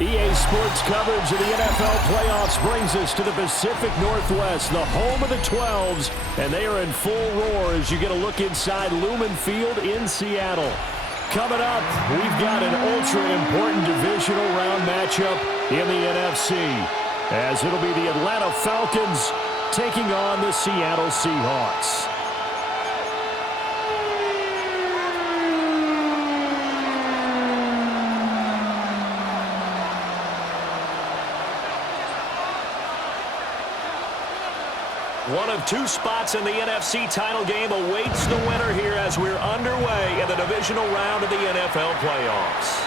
EA Sports coverage of the NFL playoffs brings us to the Pacific Northwest, the home of the 12s, and they are in full roar as you get a look inside Lumen Field in Seattle. Coming up, we've got an ultra-important divisional round matchup in the NFC, as it'll be the Atlanta Falcons taking on the Seattle Seahawks. One of two spots in the NFC title game awaits the winner here as we're underway in the divisional round of the NFL playoffs.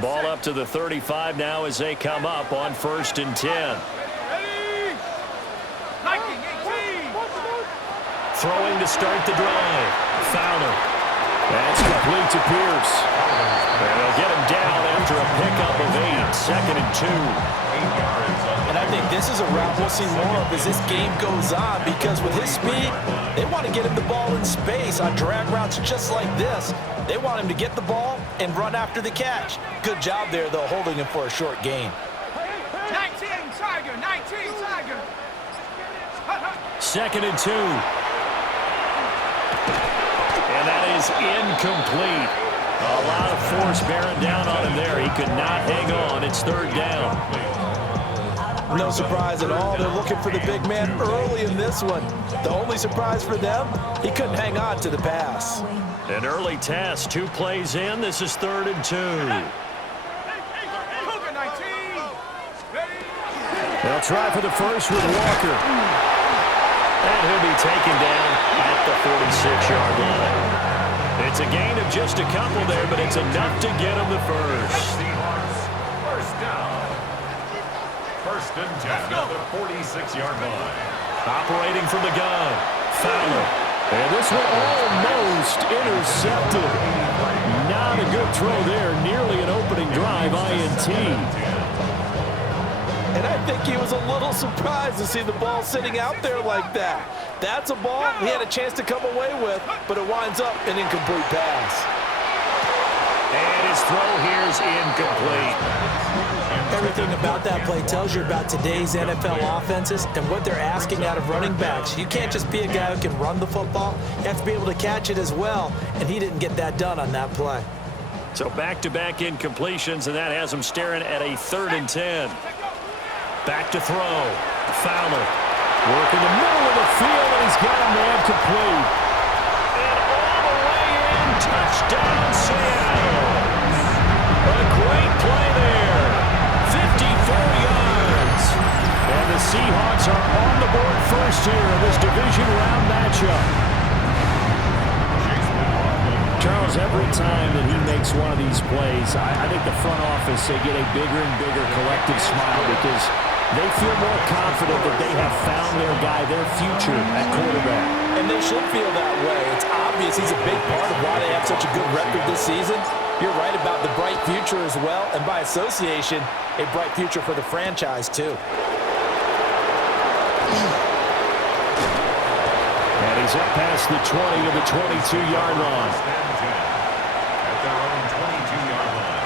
Ball up to the 35 now as they come up on 1st and 10. Throwing to start the drive. Fowler. That's complete to Pierce. And they'll get him down after a pickup of 8. 2nd and 2. And I think this is a route we'll see more of as this game goes on, because with his speed, they want to get him the ball in space on drag routes just like this. They want him to get the ball and run after the catch. Good job there, though, holding him for a short gain. 19 Tiger, 19 Tiger. 2nd and 2. And that is incomplete. A lot of force bearing down on him there. He could not hang on. It's 3rd down. No surprise at all. They're looking for the big man early in this one. The only surprise for them, he couldn't hang on to the pass. An early test. 2 plays in. This is 3rd and 2. They'll try for the first with Walker. And he'll be taken down at the 46-yard line. It's a gain of just a couple there, but it's enough to get him the first. First down. 1st and 10 at the 46-yard line. Operating from the gun. Fowler. And this one almost intercepted. Not a good throw there. Nearly an opening drive INT. And I think he was a little surprised to see the ball sitting out there like that. That's a ball he had a chance to come away with, but it winds up an incomplete pass. And his throw here is incomplete. Everything about that play tells you about today's NFL offenses and what they're asking out of running backs. You can't just be a guy who can run the football. You have to be able to catch it as well, and he didn't get that done on that play. So back-to-back incompletions, and that has him staring at a 3rd and 10. Back to throw. Fowler. Working the middle of the field, and he's got a man complete. And all the way in, touchdown Seattle. A great play there. 54 yards. And the Seahawks are on the board first here in this division round matchup. Charles, every time that he makes one of these plays, I think the front office, they get a bigger and bigger collective smile because they feel more confident that they have found their guy, their future at quarterback. And they should feel that way. It's obvious he's a big part of why they have such a good record this season. You're right about the bright future as well, and by association, a bright future for the franchise too. And he's up past the 20 to the 22-yard line. At their own 22-yard line.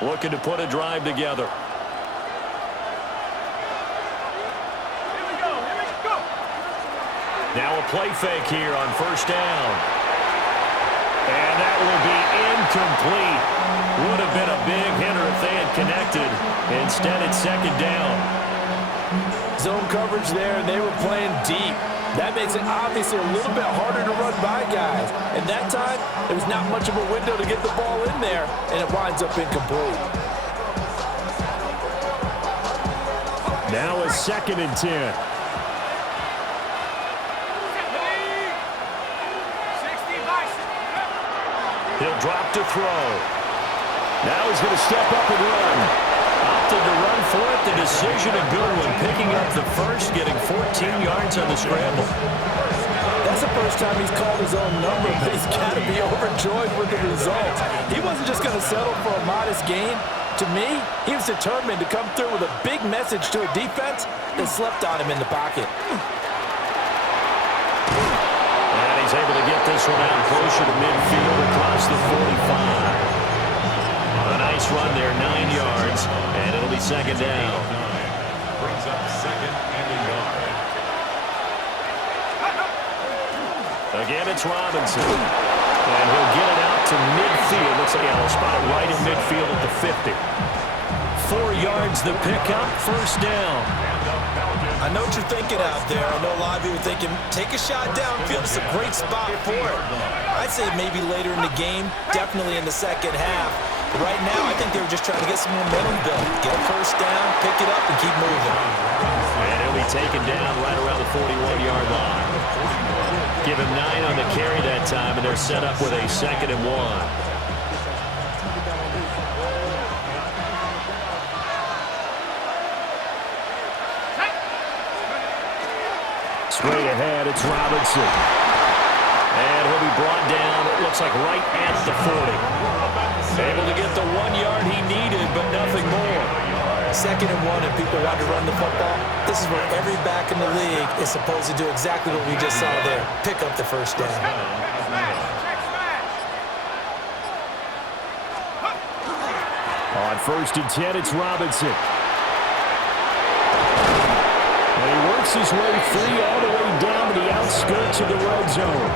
Looking to put a drive together. Here we go. Now a play fake here on 1st down. And that will be incomplete. Would have been a big hitter if they had connected. Instead, it's second down. Zone coverage there, and they were playing deep. That makes it obviously a little bit harder to run by guys. And that time, there was not much of a window to get the ball in there, and it winds up incomplete. Now a 2nd and 10. He'll drop to throw. Now he's going to step up and run. Opted to run for it. The decision a good one. Picking up the first, getting 14 yards on the scramble. That's the first time he's called his own number, but he's got to be overjoyed with the results. He wasn't just going to settle for a modest gain. To me, he was determined to come through with a big message to a defense that slept on him in the pocket. And he's able to get this one out closer to midfield across the 45. A nice run there, 9 yards, and it'll be second down. Brings up 2nd and a yard. Again, it's Robinson. And he'll get it out to midfield. Looks like he'll spot it right in midfield at the 50. 4 yards the pickup, first down. I know what you're thinking out there. I know a lot of you are thinking, take a shot downfield. It's a great spot for it. I'd say maybe later in the game, definitely in the second half. But right now, I think they were just trying to get some momentum built. Get a first down, pick it up, and keep moving. And he'll be taken down right around the 41-yard line. Give him 9 on the carry that time, and they're set up with a 2nd and 1. Straight ahead, it's Robinson. And he'll be brought down, it looks like right at the 40. Able to get the 1 yard he needed, but nothing more. 2nd and 1, and people want to run the football. This is where every back in the league is supposed to do exactly what we just saw there. Pick up the first down. On 1st and 10, it's Robinson. And he works his way free all the way down to the outskirts of the red zone.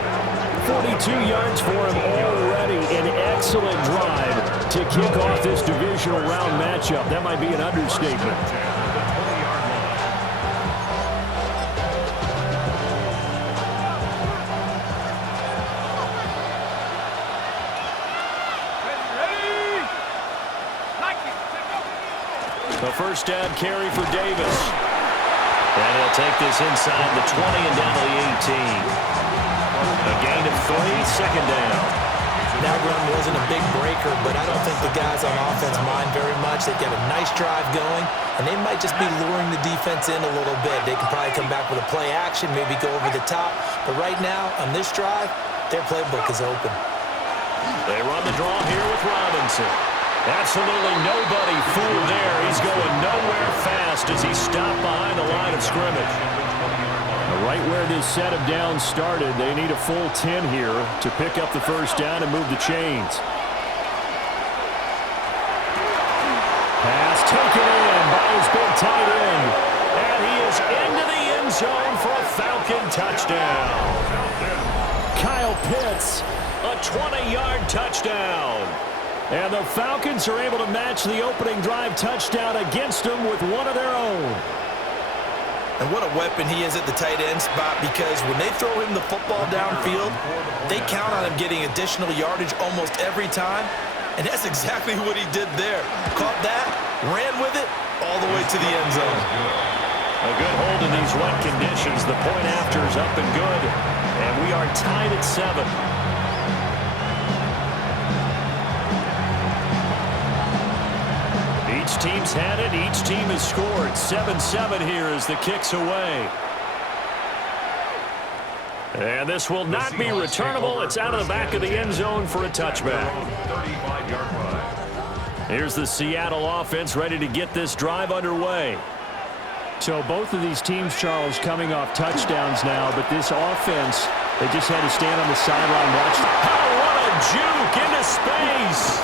42 yards for him already. An excellent drive to kick off this divisional round matchup. That might be an understatement. The first down carry for Davis. And he'll take this inside the 20 and down to the 18. A gain of 3, second down. That run wasn't a big breaker, but I don't think the guys on offense mind very much. They've got a nice drive going, and they might just be luring the defense in a little bit. They can probably come back with a play action, maybe go over the top. But right now, on this drive, their playbook is open. They run the draw here with Robinson. Absolutely nobody fooled there. He's going nowhere fast as he stopped behind the line of scrimmage. Right where this set of downs started, they need a full 10 here to pick up the first down and move the chains. Pass taken in by his big tight end. And he is into the end zone for a Falcon touchdown. Kyle Pitts, a 20-yard touchdown. And the Falcons are able to match the opening drive touchdown against them with one of their own. And what a weapon he is at the tight end spot, because when they throw him the football downfield, they count on him getting additional yardage almost every time. And that's exactly what he did there. Caught that, ran with it, all the way to the end zone. A good hold in these wet conditions. The point after is up and good. And we are tied at 7. Each team's had it. Each team has scored. 7-7 here as the kick's away. And this will not be returnable. It's out of the back of the end zone for a touchback. Here's the Seattle offense ready to get this drive underway. So both of these teams, Charles, coming off touchdowns now, but this offense, they just had to stand on the sideline and watch. Oh, what a juke into space.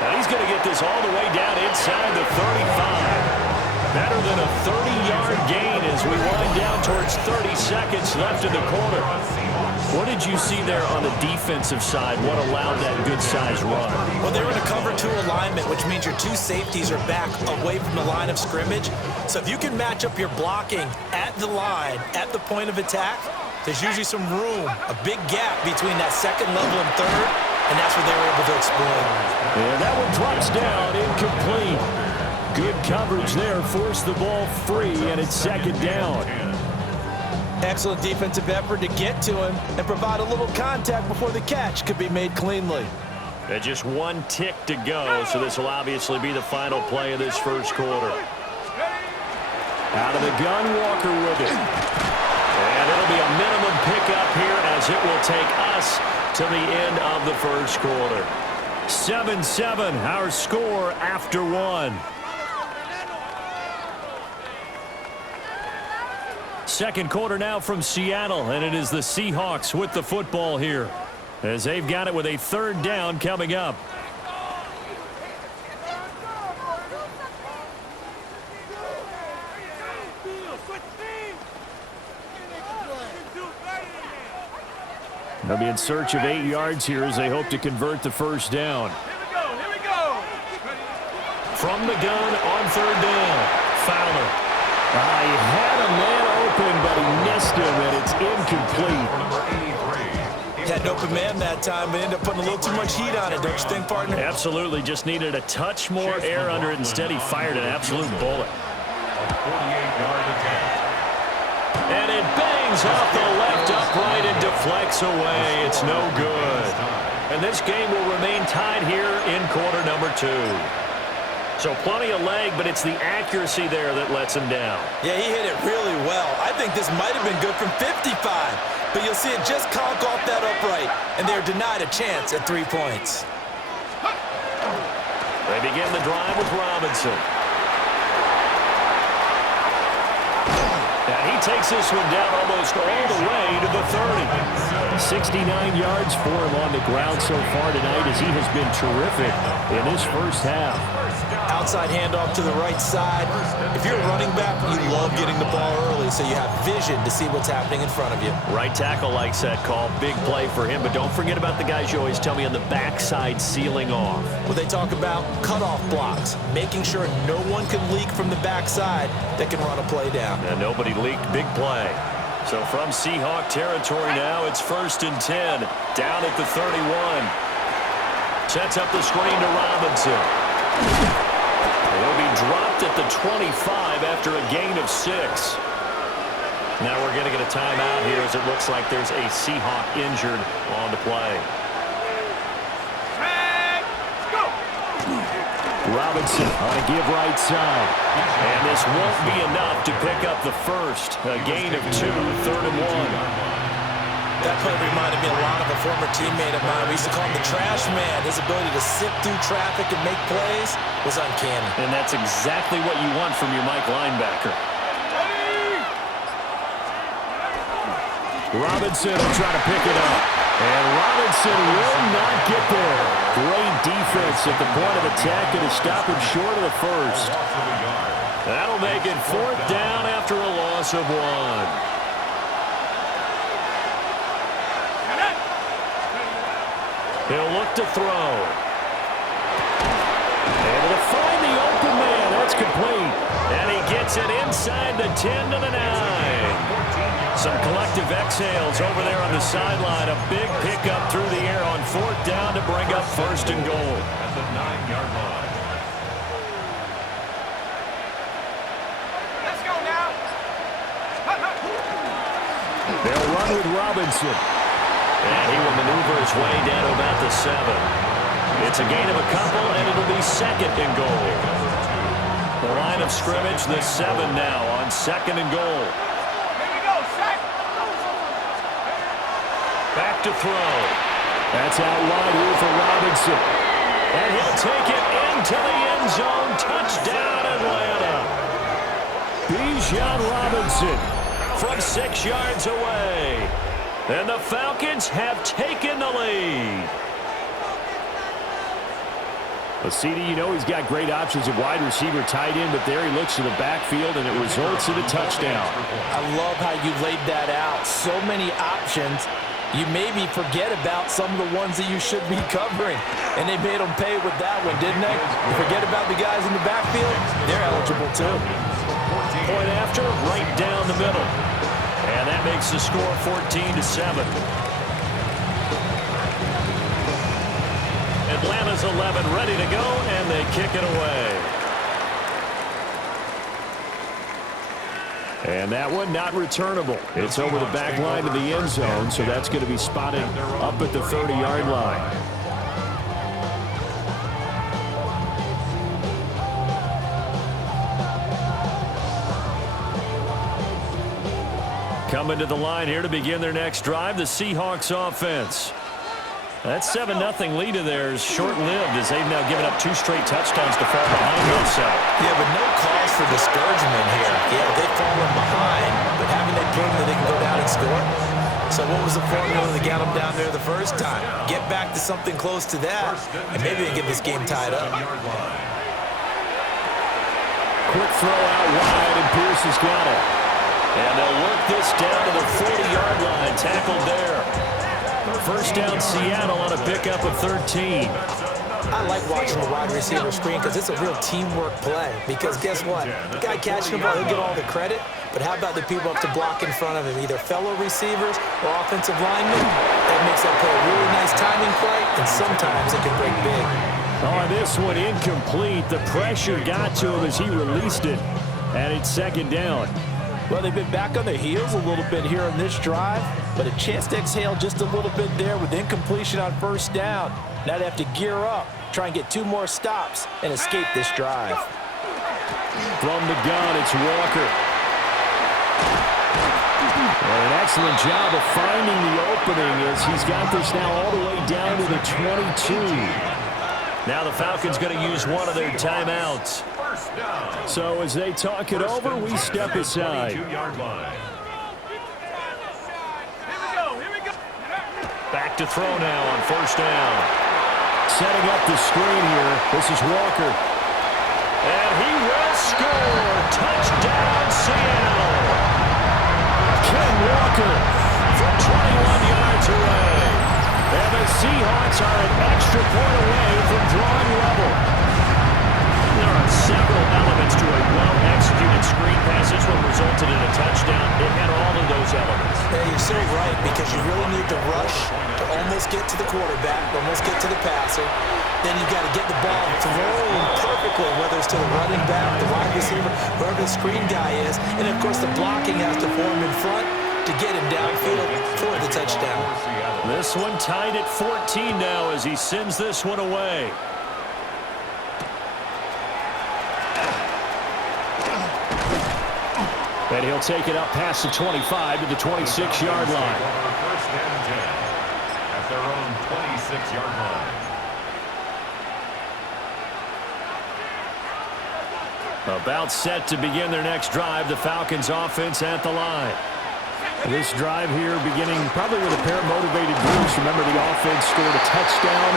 Now he's going to get this all the way down inside the 35. Better than a 30-yard gain as we wind getting down towards 30 seconds left in the quarter. What did you see there on the defensive side? What allowed that good-sized run? Well, they were in a cover 2 alignment, which means your 2 safeties are back away from the line of scrimmage. So if you can match up your blocking at the line, at the point of attack, there's usually some room, a big gap between that second level and third, and that's what they were able to exploit. And that one drops down, incomplete. Good coverage there, forced the ball free, and it's second down. Excellent defensive effort to get to him and provide a little contact before the catch could be made cleanly. And just 1 tick to go, so this will obviously be the final play of this first quarter. Out of the gun, Walker with it. And it'll be a minimum pickup here as it will take us to the end of the first quarter. 7-7, our score after 1. Second quarter now from Seattle, and it is the Seahawks with the football here as they've got it with a 3rd down coming up. They'll be in search of 8 yards here as they hope to convert the first down. Here we go. From the gun on 3rd down, Fowler. He had a man open, but he missed him, and it's incomplete. He had an open man that time, but ended up putting a little too much heat on it, don't you think, partner? Absolutely, just needed a touch more air under it. Instead, he fired an absolute bullet. 48-yard attempt. And it bangs off the left upright and deflects away. It's no good. And this game will remain tied here in quarter number 2. So plenty of leg, but it's the accuracy there that lets him down. Yeah, he hit it really well. I think this might have been good from 55, but you'll see it just conk off that upright, and they're denied a chance at 3 points. They begin the drive with Robinson. And he takes this one down almost all the way to the 30. 69 yards for him on the ground so far tonight as he has been terrific in this first half. Outside handoff to the right side. If you're a running back, you love getting the ball early so you have vision to see what's happening in front of you. Right tackle likes that call. Big play for him, but don't forget about the guys you always tell me on the backside sealing off. Well, they talk about cutoff blocks, making sure no one can leak from the backside that can run a play down. And nobody leaked. Big play. So from Seahawk territory now, it's 1st and 10. Down at the 31. Sets up the screen to Robinson. He'll be dropped at the 25 after a gain of 6. Now we're going to get a timeout here as it looks like there's a Seahawk injured on the play. Robinson on a give right side. And this won't be enough to pick up the first. A gain of 2, 3rd and 1. That play reminded me a lot of a former teammate of mine. We used to call him the trash man. His ability to sift through traffic and make plays was uncanny. And that's exactly what you want from your Mike linebacker. Robinson will try to pick it up. And Robinson will not get there. Great defense at the point of attack and to stop him short of the first. That'll make it 4th down after a loss of 1. He'll look to throw. Able to find the open man. That's complete. And he gets it inside the 10 to the 9. Some collective exhales over there on the sideline. A big pickup through the air on 4th down to bring up 1st and goal. At the 9-yard line. Let's go now. They'll run with Robinson. And he will maneuver his way down to about the 7. It's a gain of a couple, and it'll be 2nd and goal. The line of scrimmage, the 7 now on 2nd and goal. Here we go, set. Back to throw. That's out wide here for Robinson. And he'll take it into the end zone. Touchdown, Atlanta. Bijan Robinson from 6 yards away. And the Falcons have taken the lead. Well, CD, you know he's got great options at wide receiver, tight end, but there he looks to the backfield, and it results in a touchdown. I love how you laid that out. So many options. You maybe forget about some of the ones that you should be covering. And they made them pay with that one, didn't they? You forget about the guys in the backfield, they're eligible too. Point after, right down the middle. And that makes the score 14-7. Atlanta's 11 ready to go, and they kick it away. And that one not returnable. It's over the back line to the end zone, so that's going to be spotted up at the 30-yard line. Coming to the line here to begin their next drive, the Seahawks offense. That 7-0 lead of theirs short-lived as they've now given up 2 straight touchdowns to fall behind themselves. Yeah, but no cause for discouragement here. Yeah, they've fallen behind, but haven't they proven that they can go down and score? So what was the formula that got them down there the first time? Get back to something close to that, and maybe they get this game tied up. Quick throw out wide, and Pierce has got it. And they'll work this down to the 40-yard line, tackled there. First down, Seattle on a pickup of 13. I like watching the wide receiver screen because it's a real teamwork play. Because guess what? The guy catching the ball, he'll get all the credit. But how about the people up to block in front of him, either fellow receivers or offensive linemen? That makes that play a really nice timing play, and sometimes it can break big. Oh, this one incomplete. The pressure got to him as he released it, and it's second down. Well, they've been back on their heels a little bit here on this drive, but a chance to exhale just a little bit there with incompletion on first down. Now they have to gear up, try and get 2 more stops, and escape this drive. From the gun, it's Walker. And an excellent job of finding the opening as he's got this now all the way down to the 22. Now the Falcons going to use one of their timeouts. So as they talk it over, we step aside. Back to throw now on first down. Setting up the screen here. This is Walker. And he will score. Touchdown, Seattle. Ken Walker from 21 yards away. And the Seahawks are an extra point away from drawing level. There are several elements to a well-executed screen pass. This one resulted in a touchdown. It had all of those elements. Yeah, you're so right, because you really need to rush to almost get to the quarterback, almost get to the passer. Then you've got to get the ball thrown perfectly, whether it's to the running back, the wide receiver, whoever the screen guy is. And, of course, the blocking has to form in front to get him downfield for the touchdown. This one tied at 14 now as he sends this one away. And he'll take it up past the 25 to the 26-yard line. First and 10 at their own 26-yard line. About set to begin their next drive, the Falcons offense at the line. This drive here beginning probably with a pair of motivated groups. Remember, the offense scored a touchdown.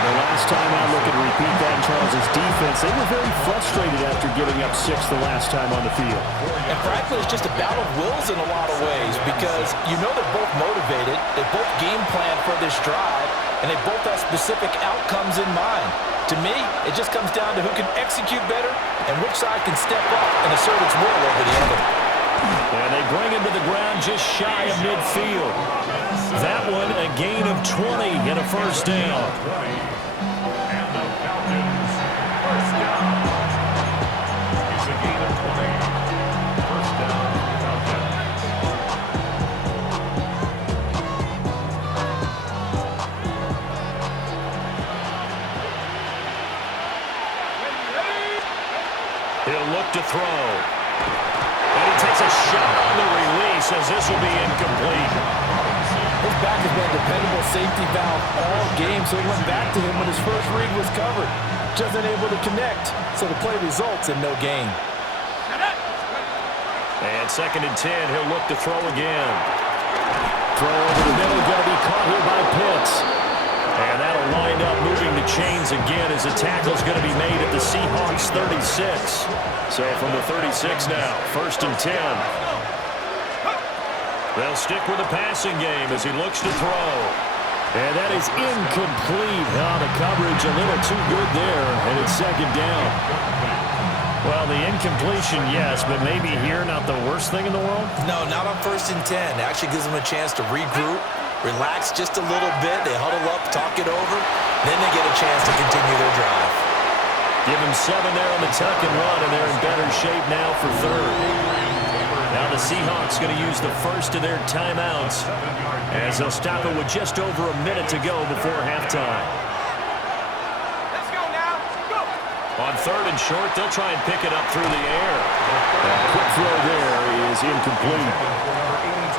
The last time out, look at repeat that in Charles' defense. They were very frustrated after giving up 6 the last time on the field. And frankly, it's just a battle of wills in a lot of ways because you know they're both motivated. They both game plan for this drive, and they both have specific outcomes in mind. To me, it just comes down to who can execute better and which side can step up and assert its will over the other. And they bring him to the ground just shy of midfield. That one a gain of 20 and a first down. And the Falcons first down. It's a gain of 20. First down, Falcons. He'll look to throw. And he takes a shot on the release as this will be incomplete. His back has been a dependable safety valve all game, so he went back to him when his first read was covered. Just unable to connect, so the play results in no gain. And second and 10, he'll look to throw again. Throw over the middle, going to be caught here by Pitts. And that'll wind up moving the chains again as the tackle is going to be made at the Seahawks 36. So from the 36 now, 1st and 10. They'll stick with the passing game as he looks to throw. And that is incomplete. Oh, the coverage a little too good there, and it's 2nd down. Well, the incompletion, yes, but maybe here not the worst thing in the world? No, not on 1st and 10. Actually gives them a chance to regroup, relax just a little bit. They huddle up, talk it over. Then they get a chance to continue their drive. Give them 7 there on the tuck and run, and they're in better shape now for 3rd. Now the Seahawks going to use the first of their timeouts as they'll stop it with just over a minute to go before halftime. Let's go now. Go. On 3rd and short, they'll try and pick it up through the air. That quick throw there is incomplete.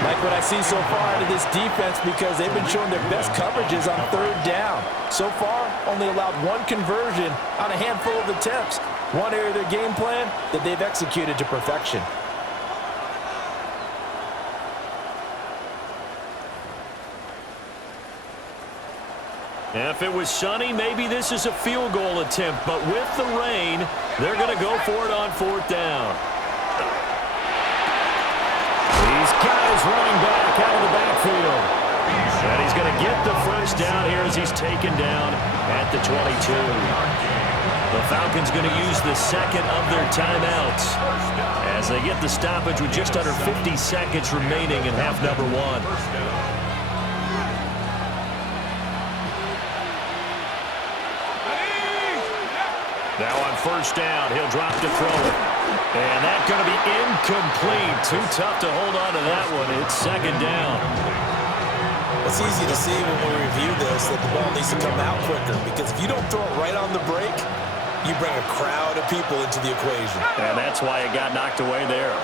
Like what I see so far out of this defense, because they've been showing their best coverages on 3rd down. So far, only allowed 1 conversion on a handful of attempts. One area of their game plan that they've executed to perfection. If it was sunny, maybe this is a field goal attempt, but with the rain, they're going to go for it on 4th down. These guys running back out of the backfield. And he's going to get the 1st down here as he's taken down at the 22. The Falcons going to use the 2nd of their timeouts as they get the stoppage with just under 50 seconds remaining in half number 1. Now on 1st down, he'll drop to throw it. And that's going to be incomplete. Too tough to hold on to that one. It's 2nd down. It's easy to see when we review this that the ball needs to come out quicker, because if you don't throw it right on the break, you bring a crowd of people into the equation. And that's why it got knocked away there.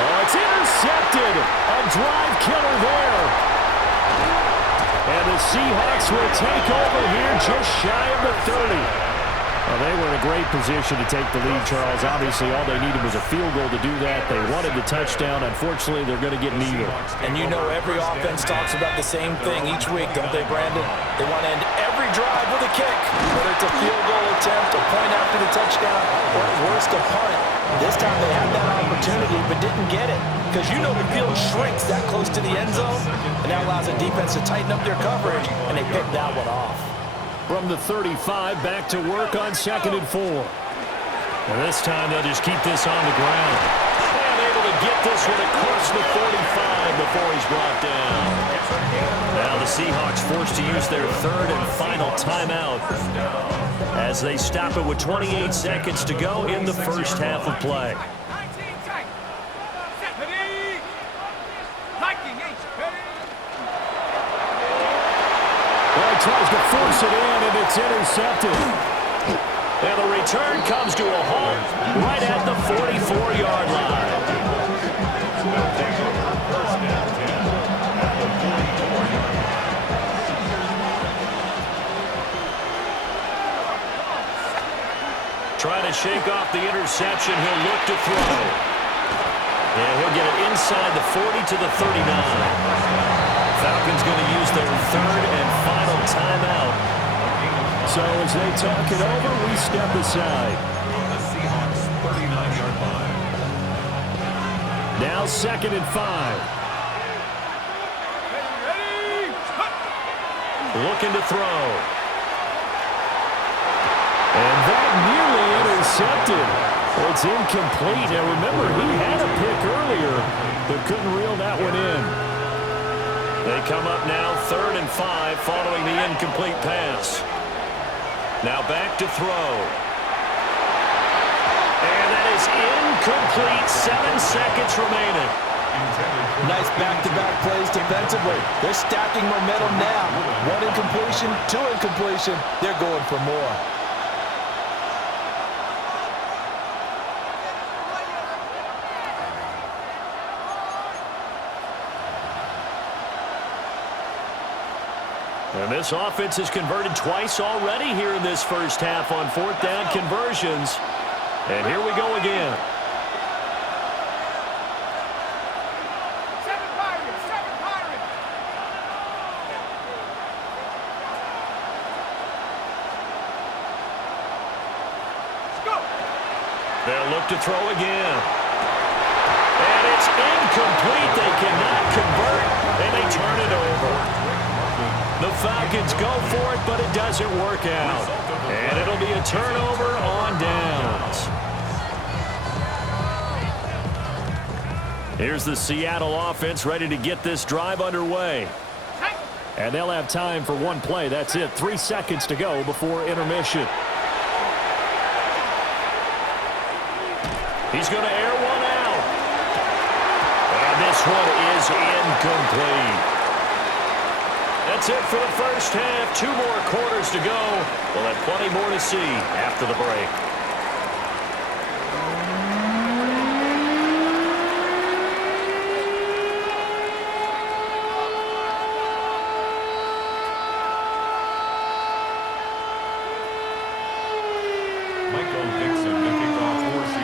Oh, it's intercepted. A drive killer there. And the Seahawks will take over here just shy of the 30. Well, they were in a great position to take the lead, Charles. Obviously, all they needed was a field goal to do that. They wanted the touchdown. Unfortunately, they're going to get neither. And you know every offense talks about the same thing each week, don't they, Brandon? They want to end every drive with a kick, whether it's a field goal attempt, a point after the touchdown, or at worst, a punt. This time they had that opportunity but didn't get it, because you know the field shrinks that close to the end zone, and that allows the defense to tighten up their coverage, and they picked that one off. From the 35, back to work on 2nd and 4. And this time they'll just keep this on the ground. And able to get this one across the 45 before he's brought down. Now the Seahawks forced to use their 3rd and final timeout as they stop it with 28 seconds to go in the first half of play. Tries to force it in, and it's intercepted. And the return comes to a halt right at the 44-yard line. Trying to shake off the interception. He'll look to throw. And he'll get it inside the 40 to the 39. Falcons going to use their 3rd and final timeout. So as they talk it over, we step aside. The Seahawks 39-yard line. Now 2nd and 5. Looking to throw. And that nearly intercepted. It's incomplete. Now remember, he had a pick earlier, but couldn't reel that one in. They come up now 3rd and 5 following the incomplete pass. Now back to throw. And that is incomplete. 7 seconds remaining. Nice back-to-back plays defensively. They're stacking momentum now. 1 incompletion, 2 incompletion. They're going for more. And this offense has converted twice already here in this first half on 4th down conversions. And here we go again. They'll look to throw again. And it's incomplete. They cannot convert, and they turn it over. The Falcons go for it, but it doesn't work out. And it'll be a turnover on downs. Here's the Seattle offense ready to get this drive underway. And they'll have time for one play. That's it. 3 seconds to go before intermission. He's going to air one out. And this one is incomplete. That's it for the first half. 2 more quarters to go. We'll have plenty more to see after the break.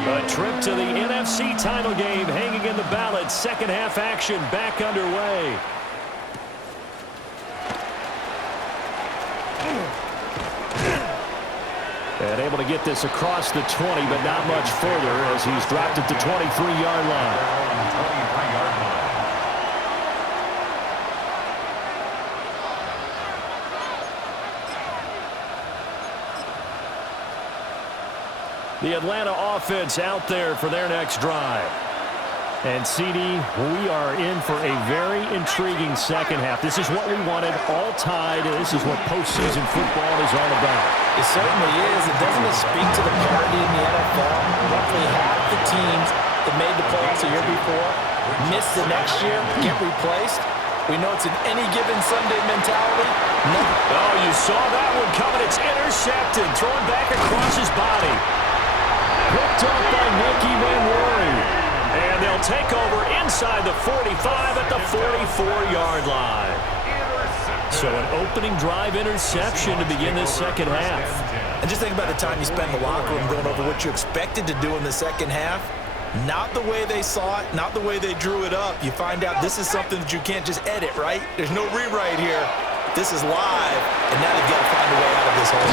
A trip to the NFC title game hanging in the balance. Second half action back underway. And able to get this across the 20, but not much further as he's dropped at the 23-yard line. The Atlanta offense out there for their next drive. And, CD, we are in for a very intriguing second half. This is what we wanted, all tied, and this is what postseason football is all about. It certainly is. It doesn't it speak to the parity in the NFL? Roughly half the teams that made the playoffs a year before miss the next year, get replaced. We know it's an any given Sunday mentality. No. Oh, you saw that one coming. It's intercepted, thrown back across his body. Picked up by Nicky Manwari. And they'll take over inside the 45 at the 44-yard line. So an opening drive interception to begin this second half. And just think about the time you spend in the locker room going over what you expected to do in the second half. Not the way they saw it, not the way they drew it up. You find out this is something that you can't just edit, right? There's no rewrite here. This is live, and now they've got to find a way out of this hole.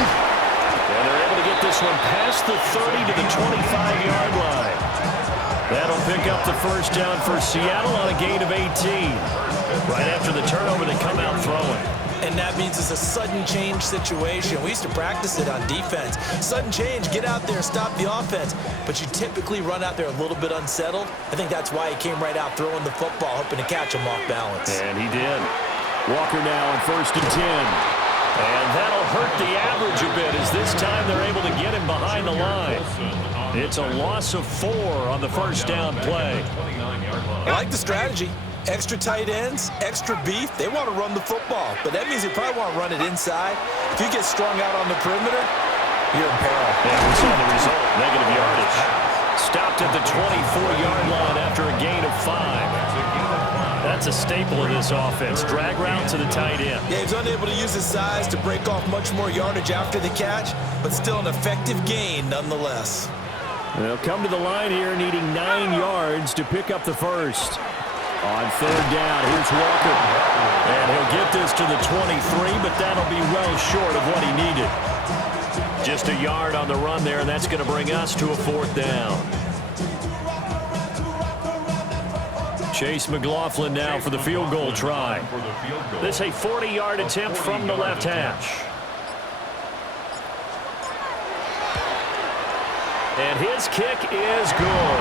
And they're able to get this one past the 30 to the 25-yard line. That'll pick up the first down for Seattle on a gain of 18. Right after the turnover, they come out throwing. And that means it's a sudden change situation. We used to practice it on defense. Sudden change, get out there, stop the offense. But you typically run out there a little bit unsettled. I think that's why he came right out throwing the football, hoping to catch him off balance. And he did. Walker now on 1st and 10. And that'll hurt the average a bit as this time they're able to get him behind the line. It's a loss of 4 on the first down play. I like the strategy. Extra tight ends, extra beef. They want to run the football, but that means they probably want to run it inside. If you get strung out on the perimeter, you're in peril. Yeah, we saw the result. Negative yardage. Stopped at the 24-yard line after a gain of 5. That's a staple of this offense. Drag route to the tight end. Yeah, he's unable to use his size to break off much more yardage after the catch, but still an effective gain nonetheless. They'll come to the line here needing 9 yards to pick up the first. On 3rd down, here's Walker. And he'll get this to the 23, but that'll be well short of what he needed. Just a yard on the run there, and that's going to bring us to a 4th down. Chase McLaughlin now for the field goal try. This a 40-yard attempt from the left hash. And his kick is good.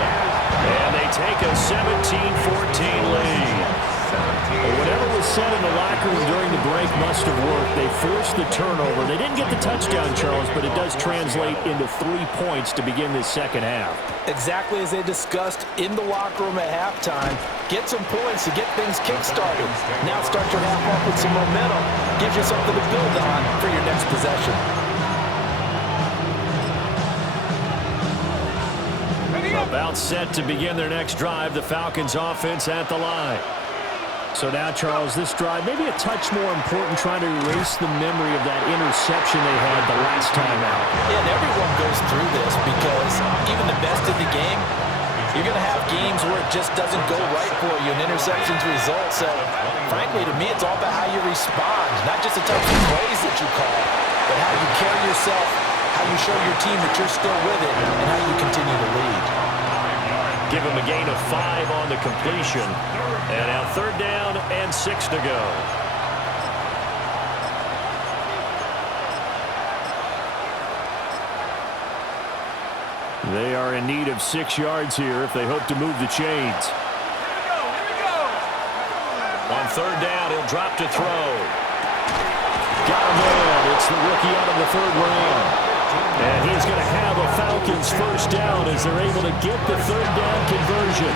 And they take a 17-14 lead. Whatever was said in the locker room during the break must have worked. They forced the turnover. They didn't get the touchdown, Charles, but it does translate into 3 points to begin this second half. Exactly as they discussed in the locker room at halftime. Get some points to get things kick-started. Now start your half off with some momentum. Gives you something to build on for your next possession. About set to begin their next drive. The Falcons offense at the line. So now, Charles, this drive maybe a touch more important, trying to erase the memory of that interception they had the last time out. Yeah, and everyone goes through this because even the best in the game, you're going to have games where it just doesn't go right for you, and interceptions result. So, frankly, to me, it's all about how you respond, not just the types of plays that you call, but how you carry yourself how you show your team that you're still with it, and how you continue to lead. Give him a gain of 5 on the completion. And now 3rd down and 6 to go. They are in need of 6 yards here if they hope to move the chains. On 3rd down, he'll drop to throw. Got him there. It's the rookie out of the 3rd round. And he's going to have a Falcons 1st down as they're able to get the 3rd down conversion.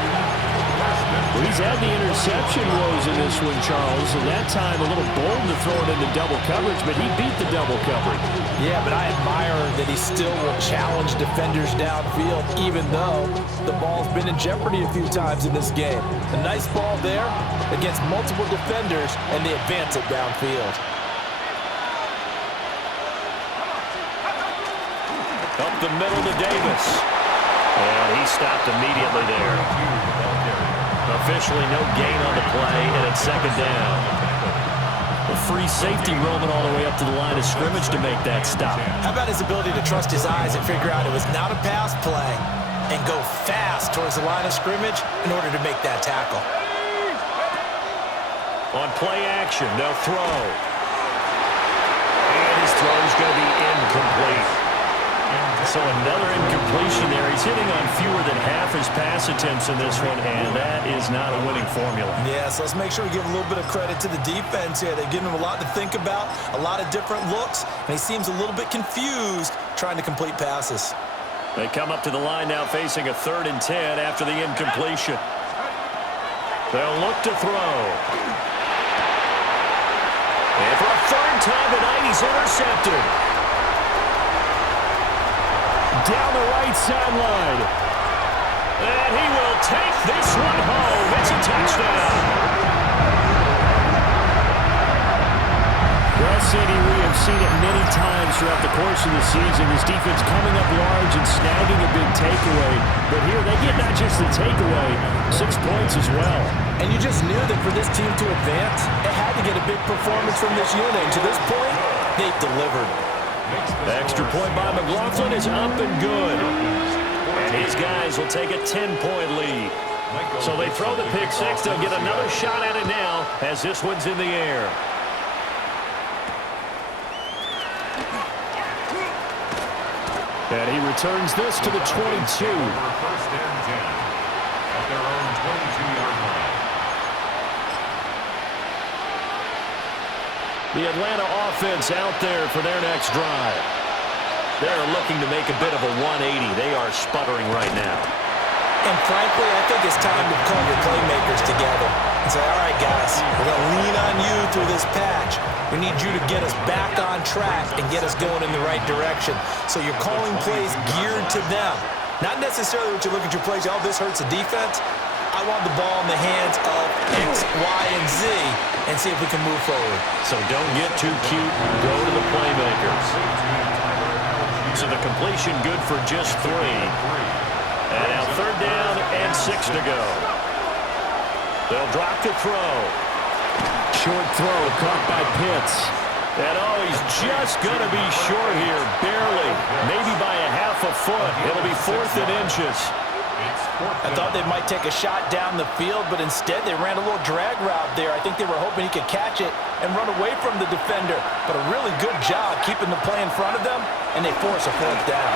Well, he's had the interception woes in this one, Charles, and that time a little bold to throw it into double coverage, but he beat the double coverage. Yeah, but I admire that he still will challenge defenders downfield, even though the ball's been in jeopardy a few times in this game. A nice ball there against multiple defenders, and they advance it downfield. Up the middle to Davis. And he stopped immediately there. Officially no gain on the play, and it's 2nd down. A free safety roaming all the way up to the line of scrimmage to make that stop. How about his ability to trust his eyes and figure out it was not a pass play and go fast towards the line of scrimmage in order to make that tackle. On play action, they'll throw. And his throw's going to be incomplete. So another incompletion there. He's hitting on fewer than half his pass attempts in this one, and that is not a winning formula. Yeah, so let's make sure we give a little bit of credit to the defense here. They've given him a lot to think about, a lot of different looks, and he seems a little bit confused trying to complete passes. They come up to the line now facing a 3rd and 10 after the incompletion. They'll look to throw. And for a 3rd time tonight, he's intercepted. Down the right sideline. And he will take this one home. It's a touchdown. Well, CD, we have seen it many times throughout the course of the season. This defense coming up large and snagging a big takeaway. But here they get not just the takeaway, 6 points as well. And you just knew that for this team to advance, it had to get a big performance from this unit. And to this point, they've delivered. The extra point by McLaughlin is up and good. And his guys will take a 10-point lead. So they throw the pick 6. They'll get another shot at it now as this one's in the air. And he returns this to the 22. 1st and 10 at their own 22-yard line. The Atlanta offense out there for their next drive. They're looking to make a bit of a 180. They are sputtering right now. And frankly, I think it's time to call your playmakers together and say, all right, guys, we're going to lean on you through this patch. We need you to get us back on track and get us going in the right direction. So you're calling plays geared to them. Not necessarily what you look at your plays, oh, this hurts the defense. I want the ball in the hands of X, Y, and Z and see if we can move forward. So don't get too cute. Go to the playmakers. So the completion good for just 3. And now 3rd down and 6 to go. They'll drop to throw. Short throw caught by Pitts. And oh, he's just going to be short here, barely. Maybe by a half a foot. It'll be 4th and inches. I thought they might take a shot down the field, but instead they ran a little drag route there. I think they were hoping he could catch it and run away from the defender. But a really good job keeping the play in front of them, and they force a 4th down.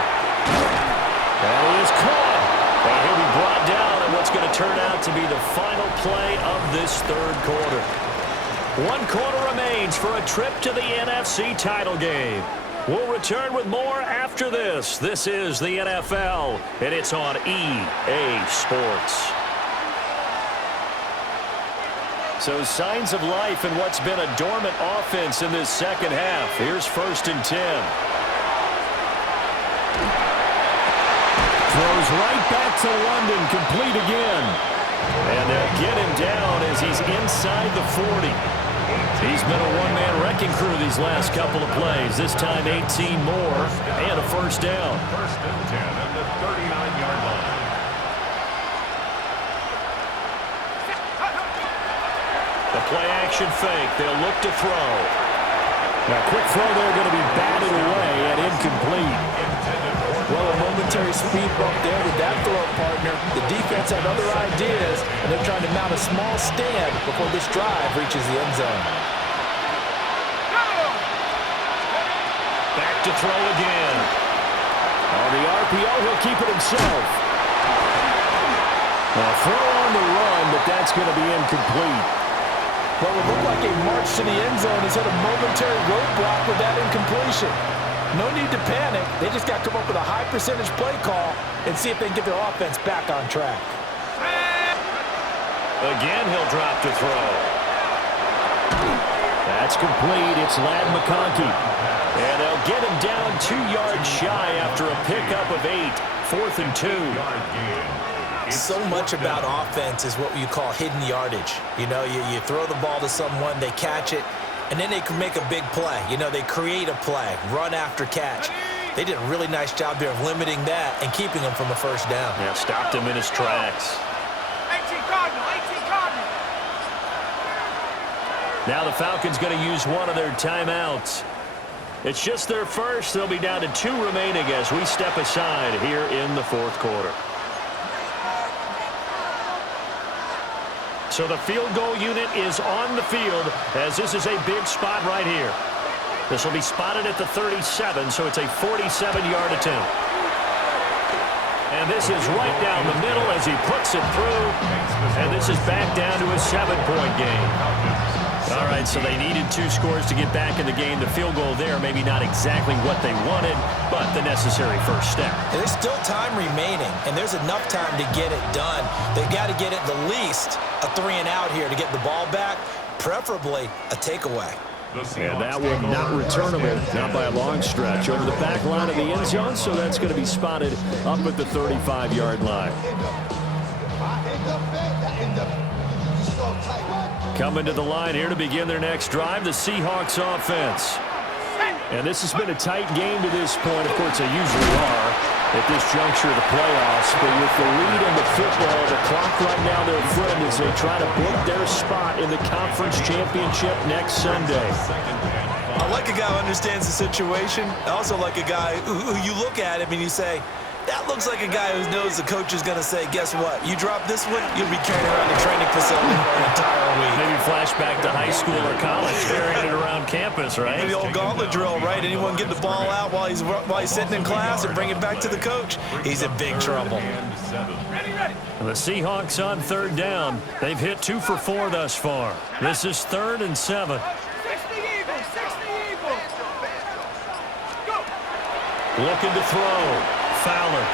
And he is caught. And he'll be brought down in what's going to turn out to be the final play of this 3rd quarter. 1 quarter remains for a trip to the NFC title game. We'll return with more after this. This is the NFL, and it's on EA Sports. So signs of life in what's been a dormant offense in this 2nd half. Here's 1st and 10. Throws right back to London, complete again. And they'll get him down as he's inside the 40. He's been a one-man wrecking crew these last couple of plays. This time 18 more and a 1st down. 1st and 10 at the 39-yard line. The play action fake. They'll look to throw. Now, quick throw there going to be batted away and incomplete. Well, a momentary speed bump there with that throw, partner. The defense had other ideas, and they're trying to mount a small stand before this drive reaches the end zone. Back to throw again. On the RPO, he'll keep it himself. Now, throw on the run, but that's going to be incomplete. What would look like a march to the end zone has hit a momentary roadblock with that incompletion. No need to panic. They just got to come up with a high percentage play call and see if they can get their offense back on track. Again, he'll drop to throw. That's complete. It's Ladd McConkey. And they'll get him down 2 yards shy after a pickup of 8. 4th and 2. So much about offense is what you call hidden yardage. You know, you throw the ball to someone, they catch it, and then they can make a big play. You know, they create a play, run after catch. They did a really nice job here of limiting that and keeping him from the first down. Yeah, stopped him in his tracks. 18 Cardinal, 18 Cardinal. Now the Falcons going to use one of their timeouts. It's just their first. They'll be down to 2 remaining as we step aside here in the 4th quarter. So the field goal unit is on the field as this is a big spot right here. This will be spotted at the 37, so it's a 47-yard attempt. And this is right down the middle as he puts it through. And this is back down to a 7-point game. All right, so they needed 2 scores to get back in the game. The field goal there, maybe not exactly what they wanted, but the necessary first step. And there's still time remaining, and there's enough time to get it done. They've got to get it the least a 3-and-out here to get the ball back, preferably a takeaway. And that one not returnable, not by a long stretch, over the back line of the end zone, so that's going to be spotted up at the 35-yard line. Coming to the line here to begin their next drive, the Seahawks offense. And this has been a tight game to this point. Of course, they usually are at this juncture of the playoffs. But with the lead in the football, the clock right now their friend as they try to book their spot in the conference championship next Sunday. I like a guy who understands the situation. I also like a guy who you look at him and you say, that looks like a guy who knows the coach is going to say, guess what? You drop this one, you'll be carrying around the training facility for an entire week. Maybe flashback to high school or college, carrying it around campus, right? Maybe the old gauntlet drill, right? Anyone get the ball out while he's sitting in class and bring it back to the coach? He's in big trouble. The Seahawks on 3rd down. They've hit 2 for 4 thus far. This is 3rd and 7. 60 Eagles, 60 Eagles. Go. Looking to throw. Fowler.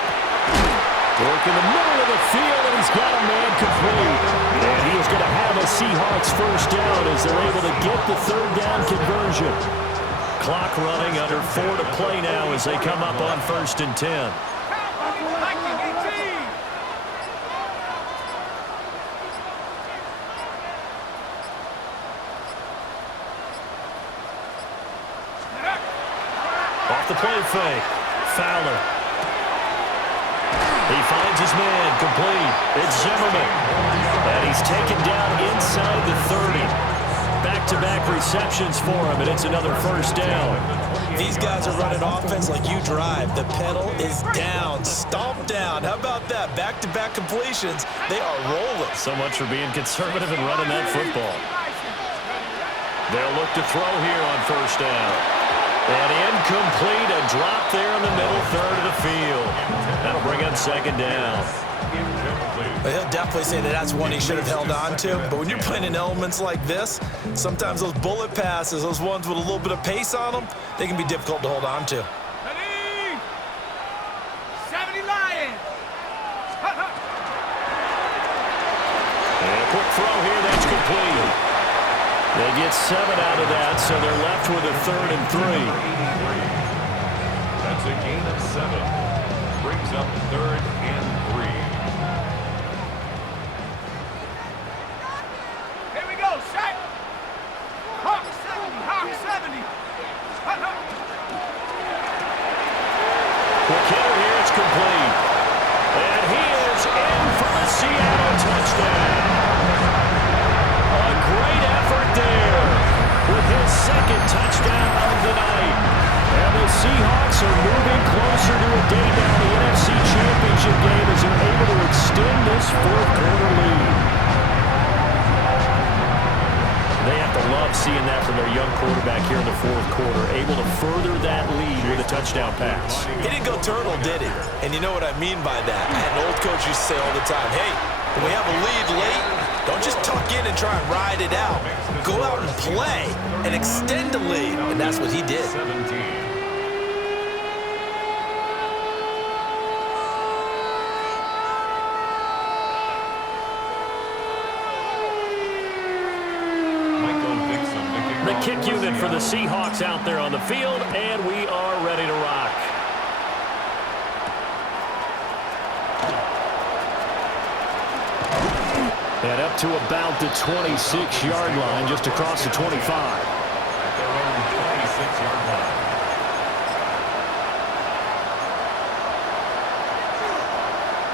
Work in the middle of the field, and he's got a man complete. And he is going to have a Seahawks first down as they're able to get the 3rd down conversion. Clock running under 4 to play now as they come up on 1st and 10. Off the play fake. Fowler. He finds his man, complete. It's Zimmerman. And he's taken down inside the 30. Back-to-back receptions for him, and it's another first down. These guys are running offense like you drive. The pedal is down, stomp down. How about that? Back-to-back completions. They are rolling. So much for being conservative and running that football. They'll look to throw here on first down. And incomplete, a drop there in the middle third of the field. That'll bring up 2nd down. He'll definitely say that that's one he should have held on to. But when you're playing in elements like this, sometimes those bullet passes, those ones with a little bit of pace on them, they can be difficult to hold on to. Ready? 70 Lions. And a quick throw here, that's complete. They get 7 out of that, so they're left with a 3rd and 3. That's a gain of 7. Brings up 3rd and 3. Here we go, set. Hawk 70, Hawk 70. Quick hitter here, it's complete. And he is in for a Seattle touchdown. A great effort there with his 2nd touchdown this fourth-quarter lead. They have to love seeing that from their young quarterback here in the fourth quarter, able to further that lead with a touchdown pass. He didn't go turtle, did he? And you know what I mean by that. I had an old coach used to say all the time, hey, when we have a lead late, don't just tuck in and try and ride it out. Go out and play and extend the lead. And that's what he did. 17. The kick unit for the Seahawks out there on the field, and we are ready to rock. And up to about the 26-yard line, just across the 25. At their own 26-yard line.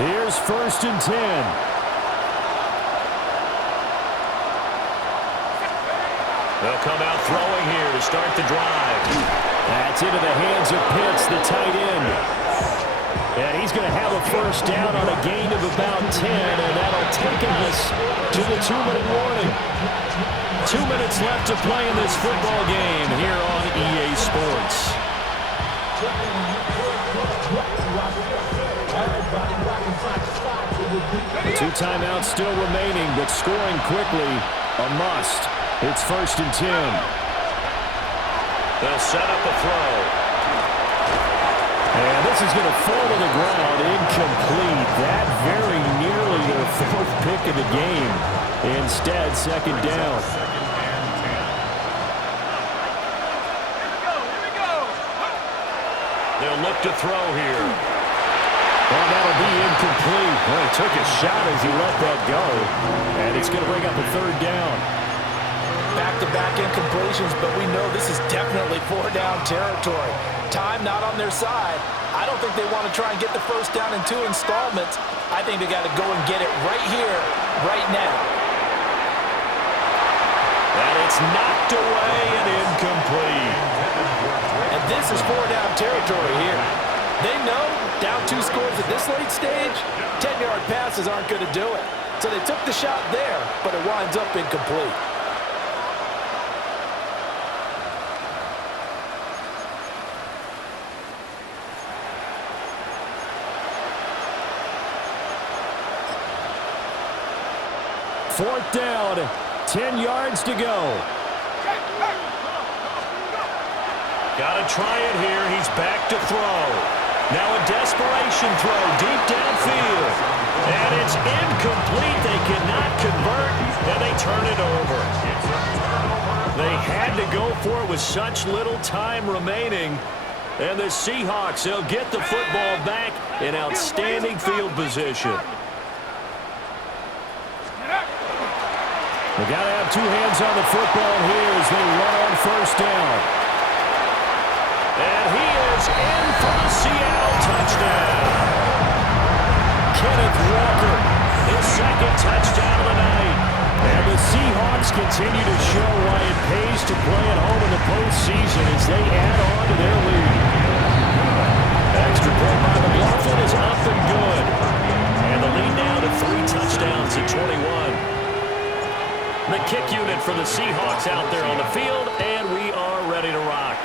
Here's 1st and 10. They'll come out throwing here to start the drive. That's into the hands of Pitts, the tight end. And he's going to have a first down on a gain of about 10, and that'll take us to the 2-minute warning. 2 minutes left to play in this football game here on EA Sports. Two timeouts still remaining, but scoring quickly, a must. It's 1st and 10. They'll set up a throw. And this is going to fall to the ground, incomplete. That very nearly their 4th pick of the game. Instead, 2nd down. They'll look to throw here. Well, that'll be incomplete. Well, he took a shot as he let that go. And it's going to bring up a 3rd down. Back-to-back incompletions, but we know this is definitely 4-down territory. Time not on their side. I don't think they want to try and get the first down in 2 installments. I think they got to go and get it right here, right now. And it's knocked away and incomplete. And this is 4-down territory here. They know down 2 scores at this late stage, 10-yard passes aren't going to do it. So they took the shot there, but it winds up incomplete. Fourth down, 10 yards to go. Got to try it here. He's back to throw. Now a desperation throw deep downfield. And it's incomplete. They cannot convert, and they turn it over. They had to go for it with such little time remaining. And the Seahawks, they'll get the football back in outstanding field position. They got to have 2 hands on the football here as they run on 1st down. And he is in for the Seattle touchdown. Kenneth Walker, his 2nd touchdown of the night. And the Seahawks continue to show why it pays to play at home in the postseason as they add on to their lead. Extra point by McLaughlin is up and good. And the lead now to 3 touchdowns at 21. The kick unit for the Seahawks out there on the field, and we are ready to rock.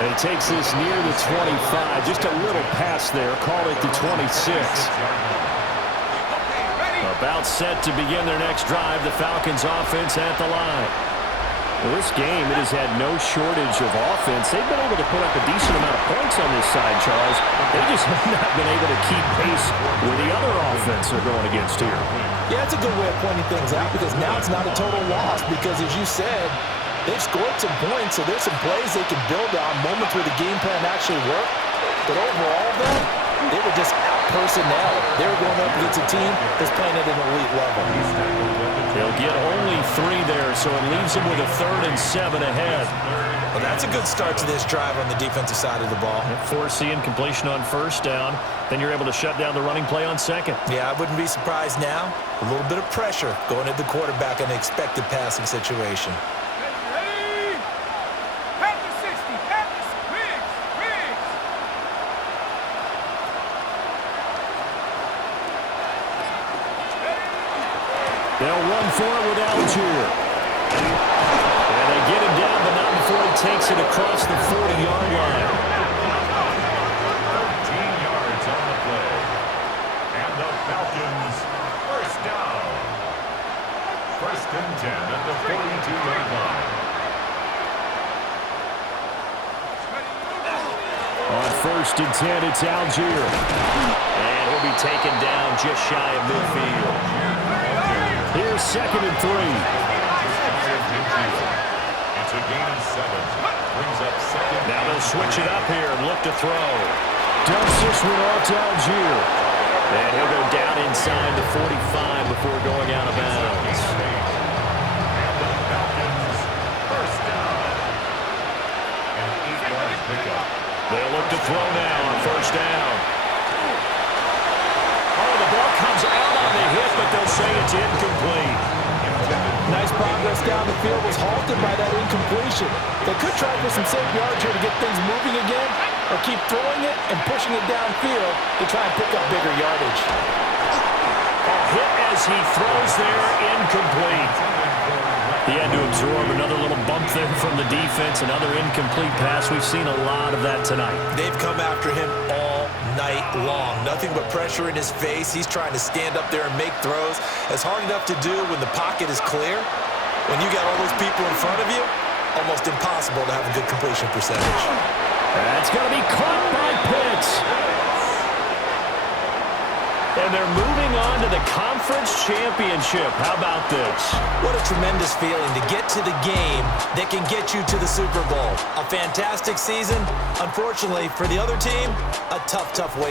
And he takes this near the 25, just a little pass there, call it the 26. About set to begin their next drive, the Falcons offense at the line. Well, this game, it has had no shortage of offense. They've been able to put up a decent amount of points on this side, Charles. They just have not been able to keep pace with the other offense they're going against here. Yeah, it's a good way of pointing things out because now it's not a total loss because, as you said, they've scored some points, so there's some plays they can build on, moments where the game plan actually worked. But overall, though, they were just out-personnel. They were going up against a team that's playing at an elite level. They'll get only 3 there, so it leaves them with a 3rd and 7 ahead. Well, that's a good start to this drive on the defensive side of the ball. Forcing completion on 1st down. Then you're able to shut down the running play on 2nd. Yeah, I wouldn't be surprised now. A little bit of pressure going at the quarterback in an expected passing situation. Ready? Pass the 60. Pass the Wiggs. takes it across the 40-yard line. 13 yards on the play. And the Falcons, first down. First and 10 at the 42-yard line. On first and 10, it's Algier. And he'll be taken down just shy of midfield. Here's second and 3. It's a gain of 7. Brings up second. Now they'll switch it up here and look to throw. Dumps this one off to Algier. And he'll go down inside the 45 before going out of bounds. And the Falcons, first down. An 8-yard pickup. They'll look to throw now on first down. Oh, the ball comes out on the hit, but they'll say it's incomplete. Nice progress down the field was halted by that incompletion. They could try for some safe yards here to get things moving again, or keep throwing it and pushing it downfield to try and pick up bigger yardage. A hit as he throws there, incomplete. He had to absorb another little bump there from the defense, another incomplete pass. We've seen a lot of that tonight. They've come after him all night long. Nothing but pressure in his face. He's trying to stand up there and make throws. It's hard enough to do when the pocket is clear. When you got all those people in front of you, almost impossible to have a good completion percentage. That's going to be caught by Pitts. And they're moving on to the conference championship. How about this? What a tremendous feeling to get to the game that can get you to the Super Bowl. A fantastic season. Unfortunately, for the other team, a tough way.